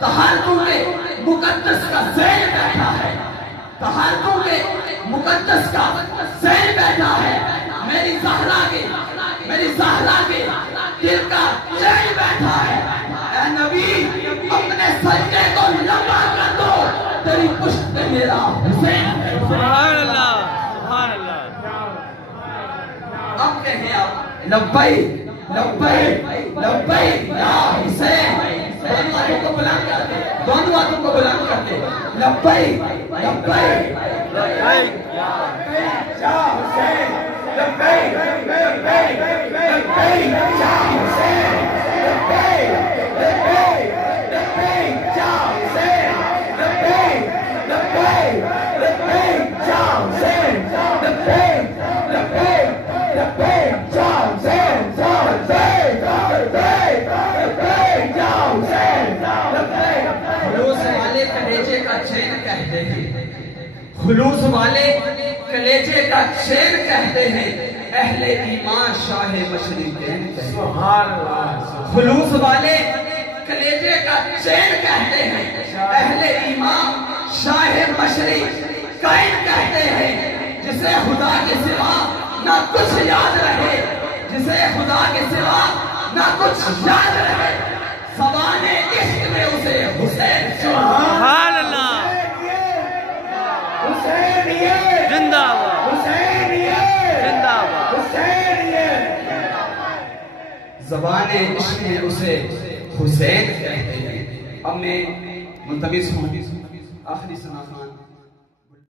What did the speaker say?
तहारतों के मुकद्दस का ज़ैन बैठा है, तहारतों के मुकद्दस का ज़ैन बैठा है। मेरी ज़हरा के दिल का ज़ैन बैठा है। ऐ नबी, अपने सजदे को लंबा कर दो, तेरी पुश्त पे मेरा हुसैन है। सुभान अल्लाह, सुभान अल्लाह। अब कहें आप लब्बैक लब्बैक लब्बैक या हुसैन। दोनों हाथों को बुलंद करते, दोनों हाथों को बुलंद करते, लब्बैक लब्बैक लब्बैक या हुसैन, लब्बैक लब्बैक लब्बैक या हुसैन, लब्बैक लब्बैक लब्बैक या हुसैन, लब्बैक लब्बैक लब्बैक या हुसैन, लब्बैक लब्बैक लब्बैक या हुसैन, लब्बैक लब्बैक लब्बैक या हुसैन, लब्बैक। खुलूस वाले कलेजे का चैन कहते हैं, खुलूस वाले कलेजे का चैन कहते हैं, अहले ईमान शाह मशरिक कहते हैं। सुभान अल्लाह। खुलूस वाले कलेजे का चैन कहते हैं, अहले ईमान शाह मशरिक कहते हैं। जिसे खुदा के सिवा ना कुछ याद रहे, जिसे खुदा के सिवा ना कुछ याद रहे, सवाने इश्क में उसे हुसैन। सुभान अल्लाह। जिंदाबाद जिंदाबाद। ज़बाने इश्क में उसे हुसैन कहते हैं। अब मैं मुल्तमिस हूँ आखिरी सना